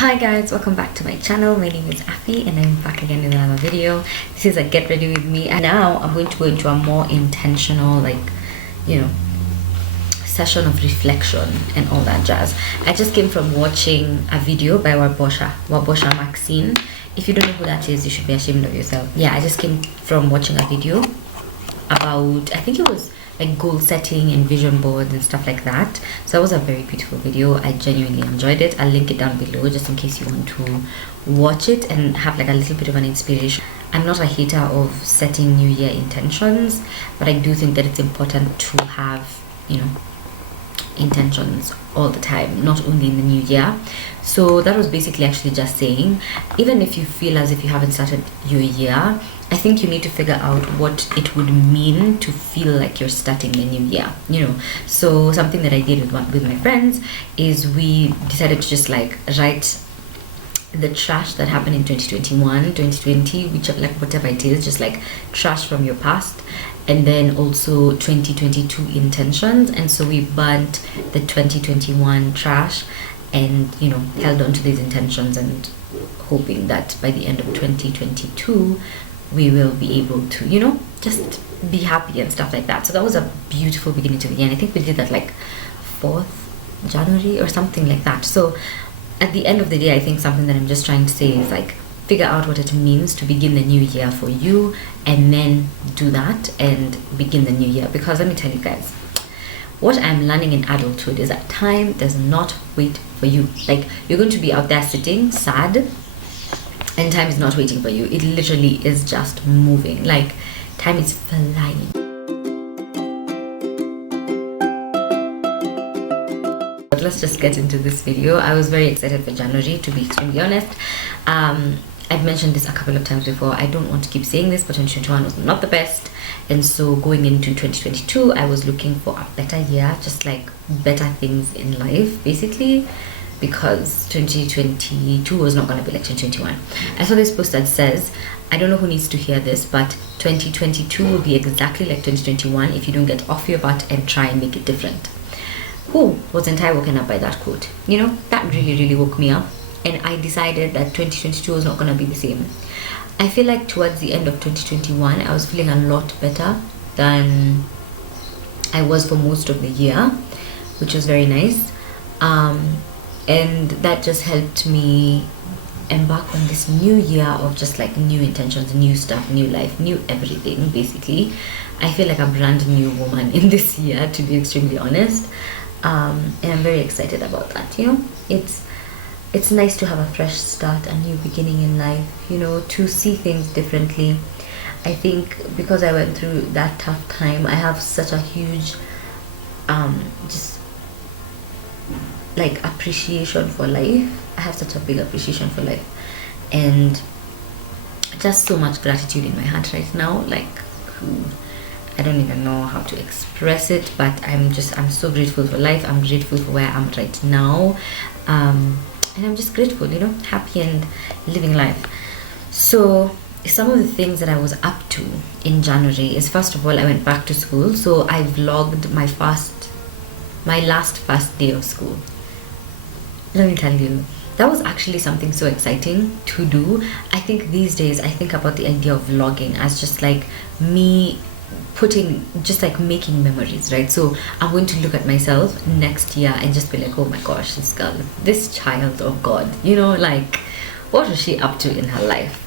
Hi guys, welcome back to my channel. My name is Afi and I'm back again with another video. This is a get ready with me, and now I'm going to go into a more intentional, session of reflection and all that jazz. I just came from watching a video by Wabosha Maxine. If you don't know who that is, you should be ashamed of yourself. Yeah, I just came from watching a video about, I think it was like goal setting and vision boards and stuff like that. So that was a very beautiful video. I genuinely enjoyed it. I'll link it down below just in case you want to watch it and have like a little bit of an inspiration. I'm not a hater of setting new year intentions, but I do think that it's important to have, intentions all the time, not only in the new year. So that was basically actually just saying, even if you feel as if you haven't started your year, I think you need to figure out what it would mean to feel like you're starting the new year, So something that I did with my friends is we decided to just like write the trash that happened in 2021, 2020, whatever it is, just like trash from your past, and then also 2022 intentions. And so we burnt the 2021 trash and held on to these intentions and hoping that by the end of 2022 we will be able to just be happy and stuff like that. So that was a beautiful beginning to the year, and I think we did that like 4th January or something like that. So at the end of the day, I think something that I'm just trying to say is like, figure out what it means to begin the new year for you, and then do that and begin the new year. Because let me tell you guys, what I'm learning in adulthood is that time does not wait for you. Like, you're going to be out there sitting sad and time is not waiting for you. It literally is just moving. Like, time is flying. But let's just get into this video. I was very excited for January, to be extremely honest. I've mentioned this a couple of times before. I don't want to keep saying this, but 2021 was not the best. And so going into 2022, I was looking for a better year, just like better things in life, basically, because 2022 was not going to be like 2021. I saw this post that says, I don't know who needs to hear this, but 2022 will be exactly like 2021 if you don't get off your butt and try and make it different. Who wasn't I woken up by that quote? That really, really woke me up. And I decided that 2022 was not going to be the same. I feel like towards the end of 2021, I was feeling a lot better than I was for most of the year, which was very nice. And that just helped me embark on this new year of just like new intentions, new stuff, new life, new everything, basically. I feel like a brand new woman in this year, to be extremely honest. And I'm very excited about that. It's nice to have a fresh start, a new beginning in life, to see things differently. I think because I went through that tough time, I have such a huge just like appreciation for life. I have such a big appreciation for life, and just so much gratitude in my heart right now. I don't even know how to express it, but I'm so grateful for life. I'm grateful for where I am right now, and I'm just grateful, happy and living life. So some of the things that I was up to in January is, first of all, I went back to school. So I vlogged my last first day of school. Let me tell you, that was actually something so exciting to do. I think these days I think about the idea of vlogging as just like me making memories, right? So I'm going to look at myself next year and just be like, oh my gosh, this girl, this child of God, what was she up to in her life,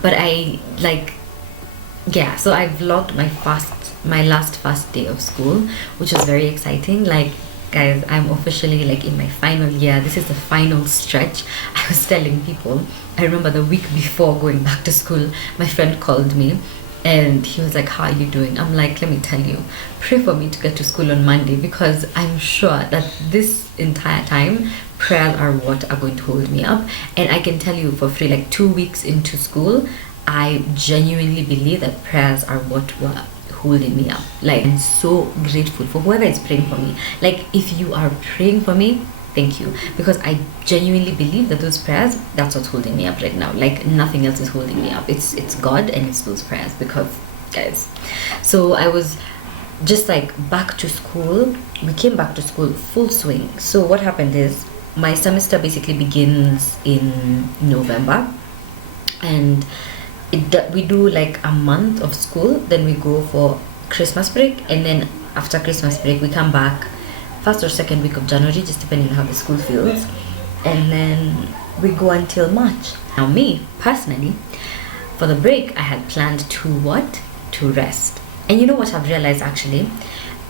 but I so I vlogged my last first day of school, which was very exciting. Guys, I'm officially in my final year. This is the final stretch. I was telling people, I remember the week before going back to school, my friend called me and he was like, how are you doing? I'm like, let me tell you, pray for me to get to school on Monday, because I'm sure that this entire time prayers are what are going to hold me up. And I can tell you for free, 2 weeks into school, I genuinely believe that prayers are what were holding me up. I'm so grateful for whoever is praying for me. If you are praying for me, thank you, because I genuinely believe that those prayers, that's what's holding me up right now. Nothing else is holding me up. It's God and it's those prayers, because guys, so I was just back to school. We came back to school full swing. So what happened is, my semester basically begins in November, and we do like a month of school, then we go for Christmas break, and then after Christmas break we come back first or second week of January, just depending on how the school feels, and then we go until March. Now me personally, for the break I had planned to rest. And you know what I've realized actually,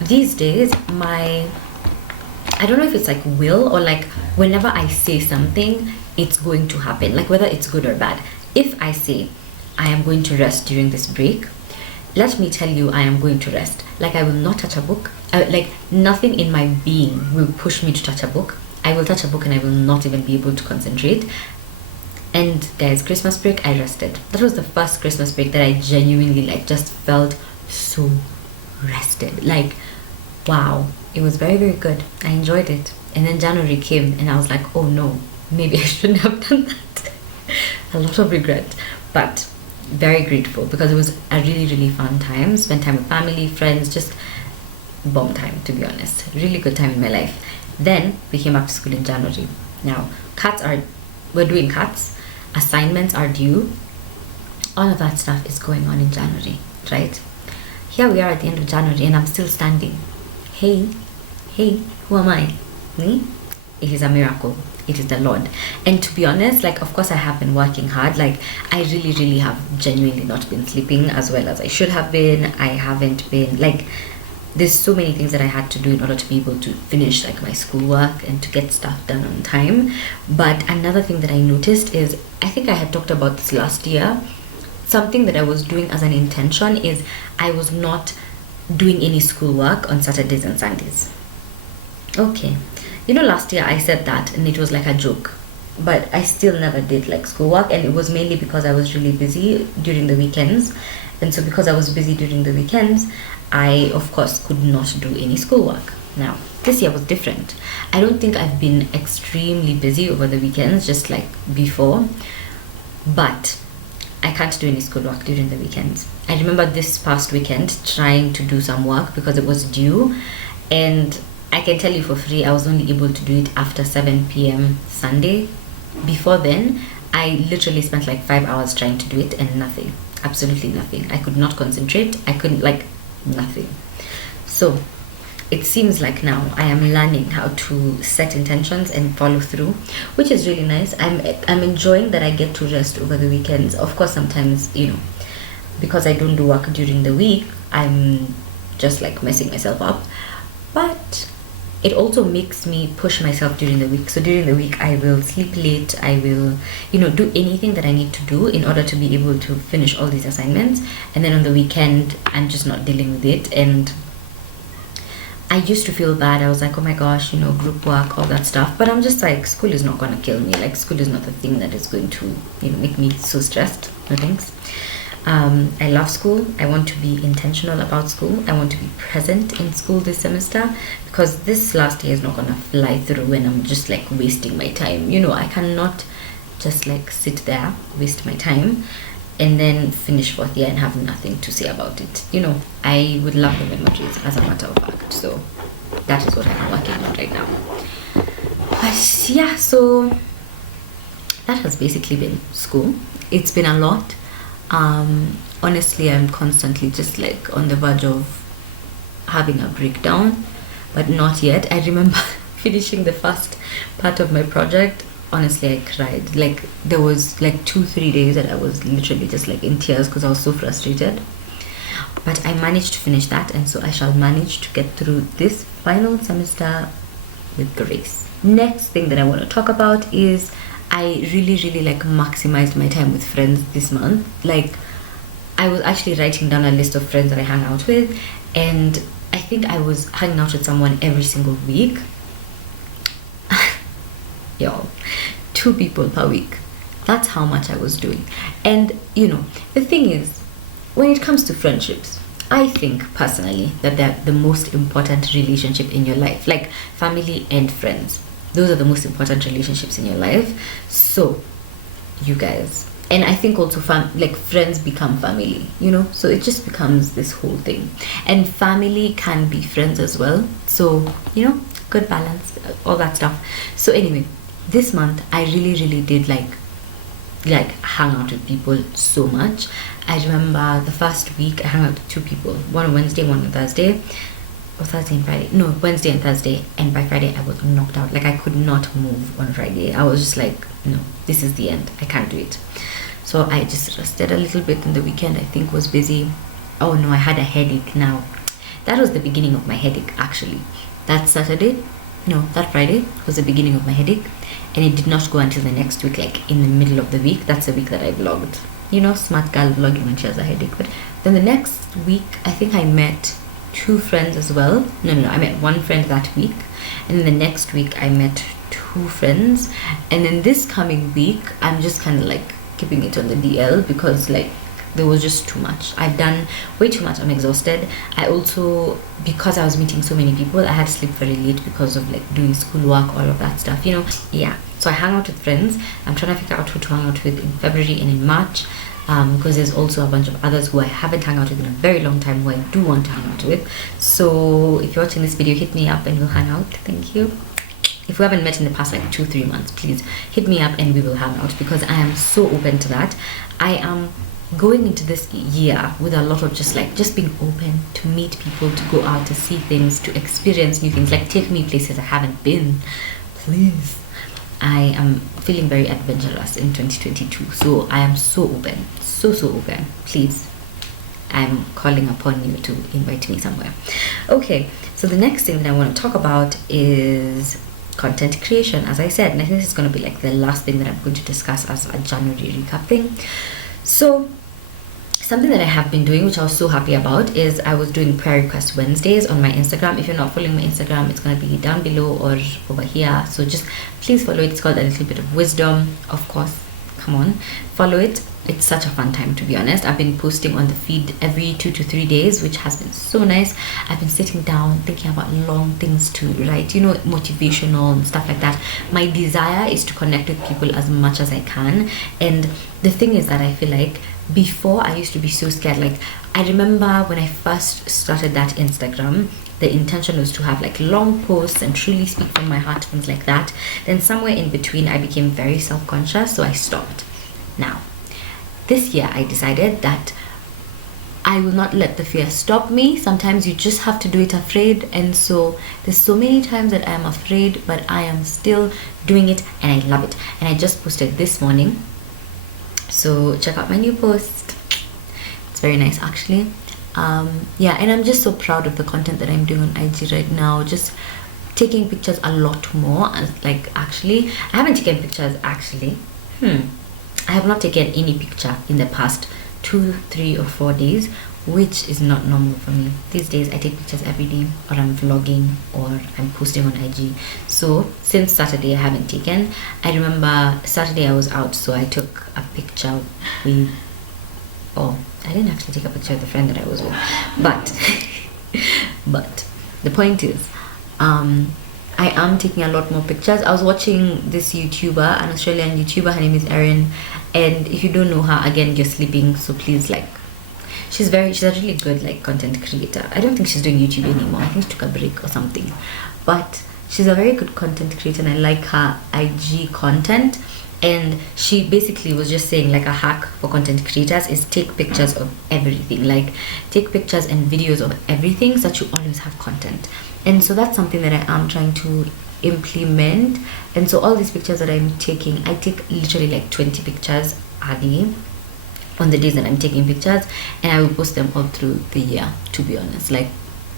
these days I don't know if it's like will or like whenever I say something it's going to happen, like whether it's good or bad. If I say I am going to rest during this break, let me tell you, I am going to rest. Like I will not touch a book. Like nothing in my being will push me to touch a book. I will touch a book and I will not even be able to concentrate. And guys, Christmas break, I rested. That was the first Christmas break that I genuinely like just felt so rested. Like, wow, it was very, very good. I enjoyed it. And then January came and I was like, oh no, maybe I shouldn't have done that. A lot of regret, but very grateful because it was a really, really fun time. Spent time with family, friends, just bomb time, to be honest. Really good time in my life. Then we came back to school in January. Now we're doing cuts, assignments are due, all of that stuff is going on in January, right? Here we are at the end of January and I'm still standing. Hey, who am I? Me? It is a miracle. It is the Lord. And to be honest, like of course I have been working hard. Like I really, really have genuinely not been sleeping as well as I should have been. I haven't been like, there's so many things that I had to do in order to be able to finish like my schoolwork and to get stuff done on time. But another thing that I noticed is, I think I had talked about this last year, something that I was doing as an intention is I was not doing any schoolwork on Saturdays and Sundays. Okay, you know, last year I said that and it was like a joke, but I still never did like schoolwork, and it was mainly because I was really busy during the weekends. And so because I was busy during the weekends, I of course could not do any schoolwork. Now this year was different. I don't think I've been extremely busy over the weekends just like before, but I can't do any schoolwork during the weekends. I remember this past weekend trying to do some work because it was due, and I can tell you for free, I was only able to do it after 7 p.m. Sunday. Before then, I literally spent like 5 hours trying to do it and nothing, absolutely nothing. I could not concentrate. I couldn't, like, nothing. So it seems like now I am learning how to set intentions and follow through, which is really nice. I'm enjoying that I get to rest over the weekends. Of course, sometimes, you know, because I don't do work during the week, I'm just like messing myself up. But it also makes me push myself during the week. So during the week, I will sleep late. I will, you know, do anything that I need to do in order to be able to finish all these assignments. And then on the weekend, I'm just not dealing with it. And I used to feel bad. I was like, oh my gosh, you know, group work, all that stuff. But I'm just like, school is not going to kill me. Like, school is not the thing that is going to, you know, make me so stressed. No thanks. I love school. I want to be intentional about school. I want to be present in school this semester, because this last year is not gonna fly through and I'm just like wasting my time. You know, I cannot just like sit there, waste my time, and then finish fourth year and have nothing to say about it. You know, I would love the memories, as a matter of fact. So that is what I'm working on right now. But yeah, so that has basically been school. It's been a lot. Honestly, I'm constantly just like on the verge of having a breakdown, but not yet. I remember finishing the first part of my project. Honestly, I cried. Like there was like 2-3 days that I was literally just like in tears because I was so frustrated. But I managed to finish that, and so I shall manage to get through this final semester with grace. Next thing that I want to talk about is I really like maximized my time with friends this month. Like I was actually writing down a list of friends that I hang out with, and I think I was hanging out with someone every single week. Y'all, 2 people per week. That's how much I was doing. And you know, the thing is, when it comes to friendships, I think personally that they're the most important relationship in your life. Like family and friends, those are the most important relationships in your life. So you guys, and I think also like friends become family, you know, so it just becomes this whole thing. And family can be friends as well, so you know, good balance, all that stuff. So anyway, this month I really did like hang out with people so much. I remember the first week I hung out with 2 people, one on Wednesday, one on Thursday, or Thursday and Friday, no, Wednesday and Thursday, and by Friday I was knocked out. Like I could not move on Friday. I was just like, no, this is the end, I can't do it. So I just rested a little bit, and the weekend I think was busy. Oh no, I had a headache. Now that was the beginning of my headache actually. That Friday was the beginning of my headache, and it did not go until the next week, like in the middle of the week. That's the week that I vlogged. Smart girl vlogging when she has a headache. But then the next week I think I met 2 friends as well. No, I met 1 friend that week, and then the next week I met 2 friends, and then this coming week I'm just kind of like keeping it on the DL because like there was just too much. I've done way too much. I'm exhausted. I also, because I was meeting so many people, I had to sleep very late because of like doing schoolwork, all of that stuff, yeah. So I hang out with friends. I'm trying to figure out who to hang out with in February and in March, because there's also a bunch of others who I haven't hung out with in a very long time, who I do want to hang out with. So if you're watching this video, hit me up and we'll hang out. Thank you. If we haven't met in the past like 2-3 months, please hit me up and we will hang out, because I am so open to that. I am going into this year with a lot of just being open to meet people, to go out, to see things, to experience new things. Like take me places I haven't been, please. I am feeling very adventurous in 2022, so I am so open, so open. Please, I'm calling upon you to invite me somewhere. Okay, so the next thing that I want to talk about is content creation, as I said, and I think this is going to be like the last thing that I'm going to discuss as a January recap thing. So something that I have been doing, which I was so happy about, is I was doing prayer request Wednesdays on my Instagram. If you're not following my Instagram, it's going to be down below or over here, so just please follow it. It's called A Little Bit of Wisdom. Of course, come on, follow it. It's such a fun time, to be honest. I've been posting on the feed every 2 to 3 days, which has been so nice. I've been sitting down thinking about long things to write, motivational and stuff like that. My desire is to connect with people as much as I can, and the thing is that I feel like before I used to be so scared. Like I remember when I first started that Instagram, the intention was to have like long posts and truly speak from my heart, things like that. Then somewhere in between I became very self-conscious, so I stopped. Now this year I decided that I will not let the fear stop me. Sometimes you just have to do it afraid, and so there's so many times that I am afraid, but I am still doing it and I love it. And I just posted this morning, so check out my new post. It's very nice actually. Yeah, and I'm just so proud of the content that I'm doing on IG right now. Just taking pictures a lot more, and like actually I haven't taken pictures actually. I have not taken any picture in the past 2, 3 or 4 days, which is not normal for me. These days I take pictures every day, or I'm vlogging, or I'm posting on IG. So since Saturday I haven't taken. I remember Saturday I was out, so I took a picture with, I didn't actually take a picture with the friend that I was with, but the point is, I am taking a lot more pictures. I was watching this YouTuber, an Australian YouTuber. Her name is Erin, and if you don't know her, again, you're sleeping, so please, like, she's a really good like content creator. I don't think she's doing YouTube anymore. I think she took a break or something, but she's a very good content creator, and I like her IG content. And she basically was just saying like a hack for content creators is take pictures of everything, like take pictures and videos of everything, so that you always have content. And so that's something that I am trying to implement. And so all these pictures that I'm taking, I take literally like 20 pictures a day on the days that I'm taking pictures, and I will post them all through the year, to be honest. Like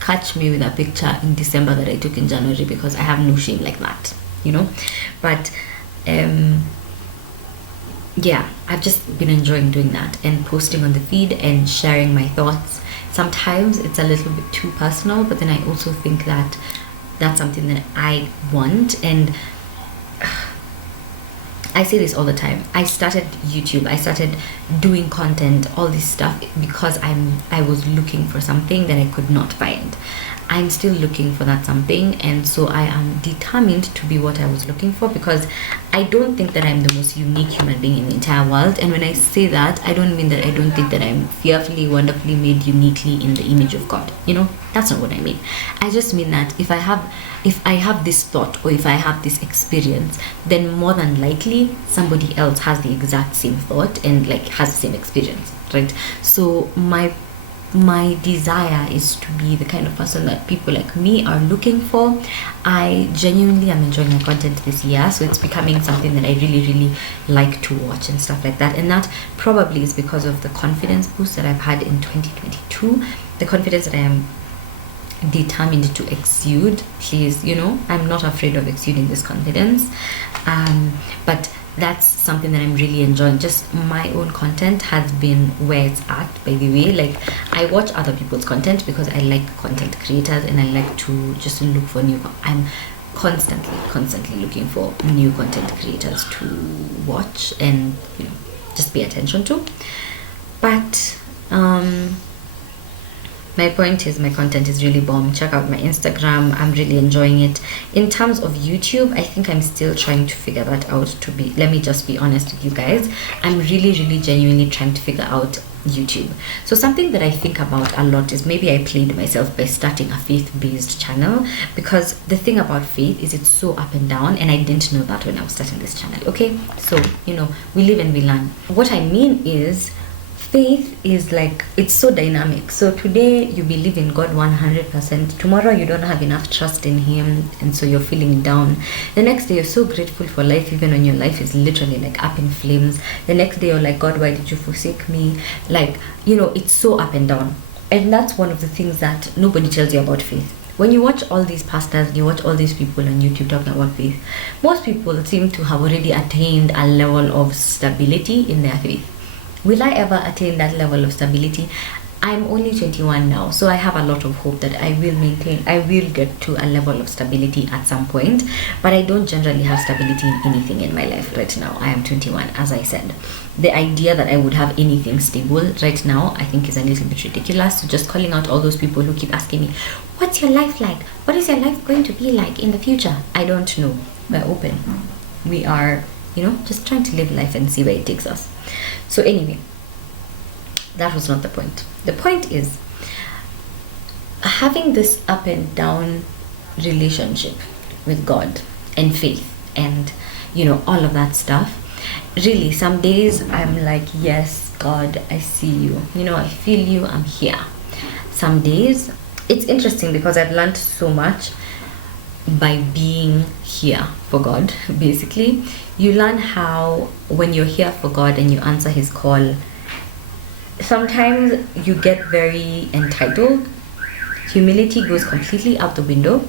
catch me with a picture in December that I took in January, because I have no shame like that, but yeah, I've just been enjoying doing that and posting on the feed and sharing my thoughts. Sometimes it's a little bit too personal, but then I also think that that's something that I want. And I say this all the time. I started YouTube, I started doing content, all this stuff, because I was looking for something that I could not find. I'm still looking for that something, and so I am determined to be what I was looking for, because I don't think that I'm the most unique human being in the entire world. And when I say that, I don't mean that I don't think that I'm fearfully, wonderfully made uniquely in the image of God. That's not what I mean. I just mean that if I have this thought, or if I have this experience, then more than likely somebody else has the exact same thought and like has the same experience, right? So my desire is to be the kind of person that people like me are looking for. I genuinely am enjoying my content this year, so it's becoming something that I really, really like to watch and stuff like that. And that probably is because of the confidence boost that I've had in 2022, the confidence that I am determined to exude. Please, I'm not afraid of exuding this confidence, but that's something that I'm really enjoying. Just my own content has been where it's at, by the way. Like, I watch other people's content because I like content creators and I like to just look for I'm constantly looking for new content creators to watch and just pay attention to. But my point is, my content is really bomb. Check out my Instagram. I'm really enjoying it. In terms of YouTube, I think I'm still trying to figure that out. Let me just be honest with you guys. I'm really, really genuinely trying to figure out YouTube. So something that I think about a lot is maybe I played myself by starting a faith-based channel, because the thing about faith is it's so up and down, and I didn't know that when I was starting this channel. Okay, so we live and we learn. What I mean is, faith is like, it's so dynamic. So today you believe in God 100%. Tomorrow you don't have enough trust in him, and so you're feeling down. The next day you're so grateful for life, even when your life is literally like up in flames. The next day you're like, God, why did you forsake me? Like, it's so up and down. And that's one of the things that nobody tells you about faith. When you watch all these pastors, you watch all these people on YouTube talking about faith, most people seem to have already attained a level of stability in their faith. Will I ever attain that level of stability? I'm only 21 now, so I have a lot of hope that I will get to a level of stability at some point, but I don't generally have stability in anything in my life right now. I am 21, as I said. The idea that I would have anything stable right now, I think, is a little bit ridiculous. So just calling out all those people who keep asking me, what's your life like? What is your life going to be like in the future? I don't know. We're open. We are, just trying to live life and see where it takes us. So anyway, that was not the point. The point is, having this up and down relationship with God and faith and all of that stuff. Really, some days I'm like, yes, God, I see you, I feel you, I'm here. Some days it's interesting because I've learned so much by being here for God. Basically, you learn how when you're here for God and you answer his call, sometimes you get very entitled. Humility goes completely out the window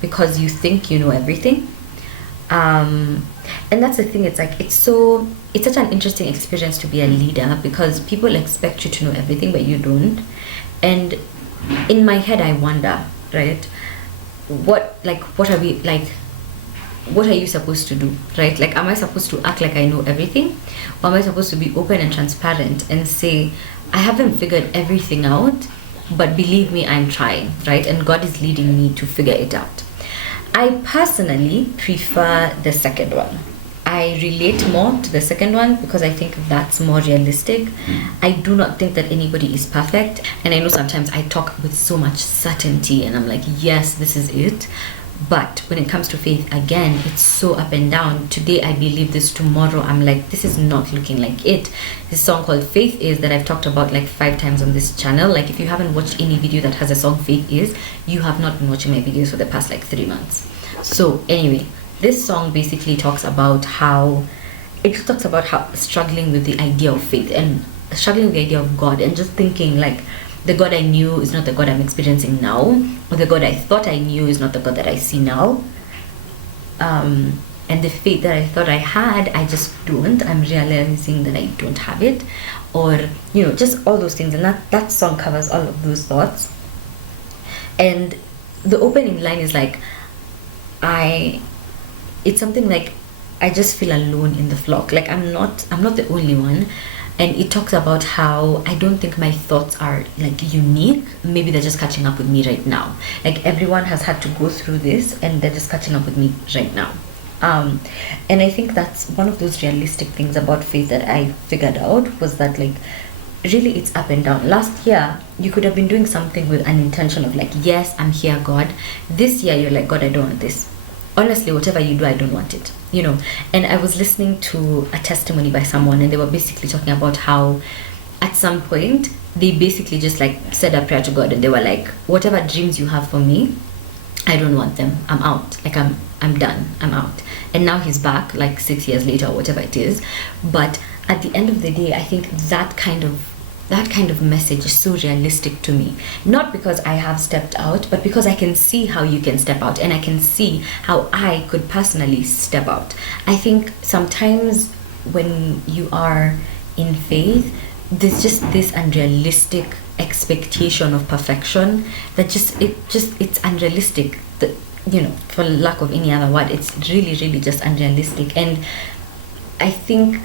because you think you know everything. And that's the thing, it's like, it's such an interesting experience to be a leader, because people expect you to know everything but you don't. And in my head I wonder, right, what are you supposed to do, right? Like, am I supposed to act like I know everything, or am I supposed to be open and transparent and say, I haven't figured everything out, but believe me, I'm trying, right? And God is leading me to figure it out. I personally prefer the second one. I relate more to the second one because I think that's more realistic. I do not think that anybody is perfect, and I know sometimes I talk with so much certainty and I'm like, yes, this is it. But when it comes to faith, again, it's so up and down. Today I believe this, tomorrow I'm like, this is not looking like it. This song called Faith Is that I've talked about like 5 times on this channel. Like, if you haven't watched any video that has a song Faith Is, you have not been watching my videos for the past like 3 months. So anyway, this song basically talks about how struggling with the idea of faith and struggling with the idea of God, and just thinking like, the God I knew is not the God I'm experiencing now, or the God I thought I knew is not the God that I see now. And the faith that I thought I had, I just don't. I'm realizing that I don't have it, or just all those things. And that song covers all of those thoughts. And the opening line is like, it's something like, I just feel alone in the flock. Like, I'm not the only one. And it talks about how I don't think my thoughts are like unique. Maybe they're just catching up with me right now. Like, everyone has had to go through this and they're just catching up with me right now. And I think that's one of those realistic things about faith that I figured out, was that like really it's up and down. Last year you could have been doing something with an intention of like, yes, I'm here, God. This year you're like, God, I don't want this. Honestly, whatever you do, I don't want it, you know. And I was listening to a testimony by someone, and they were basically talking about how at some point they basically just like said a prayer to God, and they were like, whatever dreams you have for me, I don't want them. I'm out. Like I'm done. I'm out. And now he's back like 6 years later or whatever it is. But at the end of the day, I think that kind of message is so realistic to me. Not because I have stepped out, but because I can see how you can step out, and I can see how I could personally step out. I think sometimes when you are in faith, there's just this unrealistic expectation of perfection that it's unrealistic, that, you know, for lack of any other word, it's really just unrealistic. And I think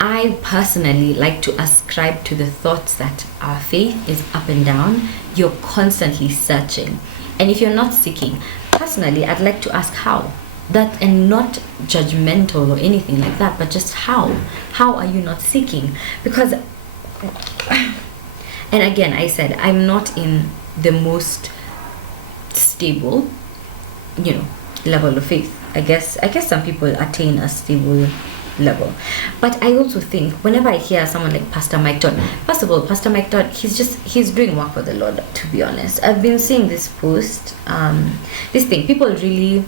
I personally like to ascribe to the thoughts that our faith is up and down. You're constantly searching, and if you're not seeking, personally I'd like to ask how that, and not judgmental or anything like that, but just how are you not seeking? Because and again, I said I'm not in the most stable, you know, level of faith. I guess some people attain a stable level, but I also think whenever I hear someone like Pastor Mike Todd, first of all, Pastor Mike Todd, he's doing work for the Lord, to be honest. I've been seeing this post, this thing, people really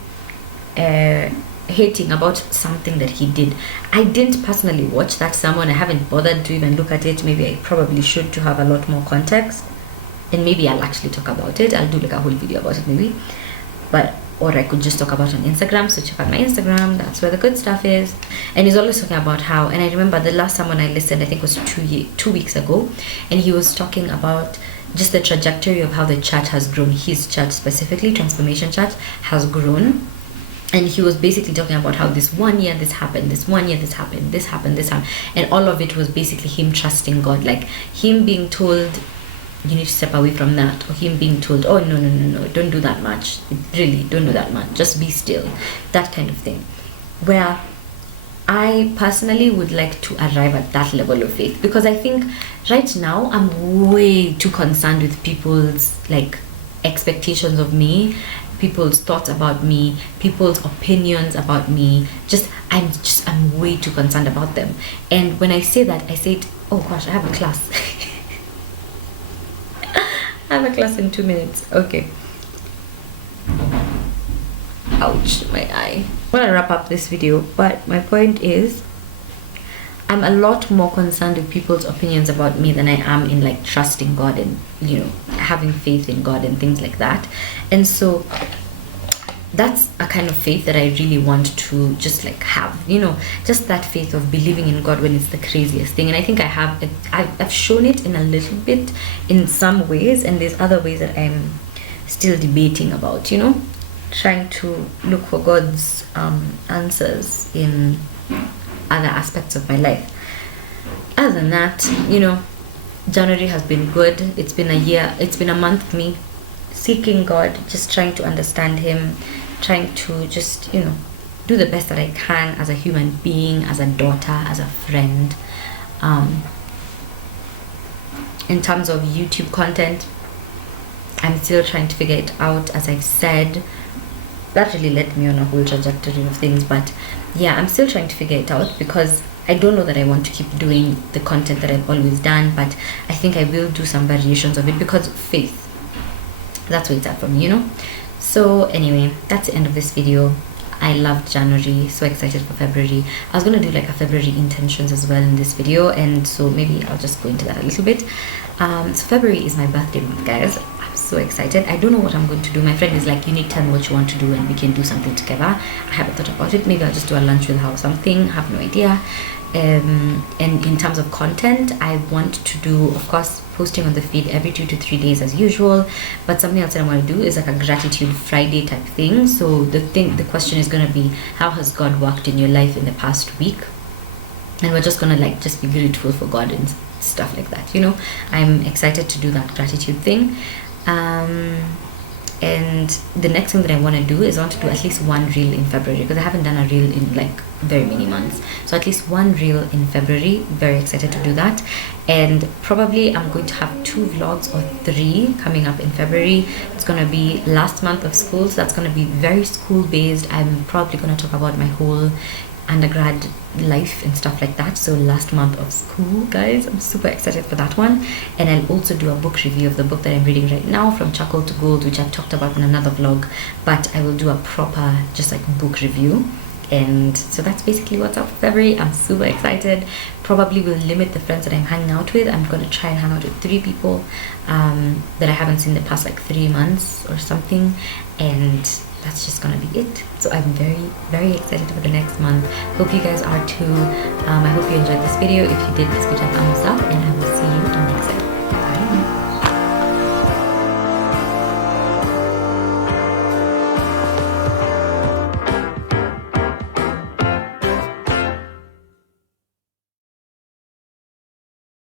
hating about something that he did. I didn't personally watch that sermon. I haven't bothered to even look at it. Maybe I probably should, to have a lot more context, and maybe I'll actually talk about it. I'll do like a whole video about it maybe, or I could just talk about it on Instagram. So check out my Instagram, that's where the good stuff is. And he's always talking about how, and I remember the last sermon I listened, I think was 2 weeks ago, and he was talking about just the trajectory of how the church has grown. His church specifically, Transformation Church, has grown. And he was basically talking about how this 1 year this happened, this 1 year this happened, this happened, and all of it was basically him trusting God, like him being told, you need to step away from that, or him being told, oh no, don't do that much, really don't do that much, just be still, that kind of thing. Where I personally would like to arrive at that level of faith, because I think right now I'm way too concerned with people's like expectations of me, people's thoughts about me, people's opinions about me. I'm way too concerned about them. And when I say that, I say it, oh gosh, I have a class. I have a class in 2 minutes. Okay. Ouch, my eye. I want to wrap up this video, but my point is, I'm a lot more concerned with people's opinions about me than I am in like trusting God and, you know, having faith in God and things like that. And so that's a kind of faith that I really want to just like have, you know, just that faith of believing in God when it's the craziest thing. And I think I've shown it in a little bit in some ways, and there's other ways that I'm still debating about, you know, trying to look for God's answers in other aspects of my life. Other than that, you know, January has been good. It's been a year, it's been a month of me seeking God, just trying to understand him, trying to just, you know, do the best that I can as a human being, as a daughter, as a friend. In terms of YouTube content, I'm still trying to figure it out. As I've said, that really led me on a whole trajectory of things, but yeah, I'm still trying to figure it out, because I don't know that I want to keep doing the content that I've always done, but I think I will do some variations of it, because faith, that's where it's at for me, you know. So anyway, that's the end of this video. I loved January, so excited for February. I was gonna do like a February intentions as well in this video, and so maybe I'll just go into that a little bit. So February is my birthday month, guys. I'm so excited. I don't know what I'm going to do. My friend is like, you need to tell me what you want to do and we can do something together. I haven't thought about it. Maybe I'll just do a lunch with her or something. I have no idea. And in terms of content, I want to do, of course, posting on the feed every 2 to 3 days as usual, but something else that I want to do is like a gratitude Friday type thing. So the question is going to be, how has God worked in your life in the past week? And we're just going to like just be grateful for God and stuff like that, you know. I'm excited to do that gratitude thing. And the next thing that I want to do is I want to do at least one reel in February, because I haven't done a reel in like very many months. So at least one reel in February. Very excited to do that. And probably I'm going to have 2 vlogs or 3 coming up in February. It's going to be last month of school, so that's going to be very school based. I'm probably going to talk about my whole undergrad life and stuff like that. So last month of school, guys, I'm super excited for that one. And I'll also do a book review of the book that I'm reading right now, From Charcoal to Gold, which I've talked about in another vlog, but I will do a proper just like book review. And so that's basically what's up for February. I'm super excited. Probably will limit the friends that I'm hanging out with. I'm going to try and hang out with 3 people that I haven't seen the past like 3 months or something, and that's just gonna be it. So I'm very excited for the next month. Hope you guys are too. I hope you enjoyed this video. If you did, please give it a thumbs up, and I will see you in the next episode.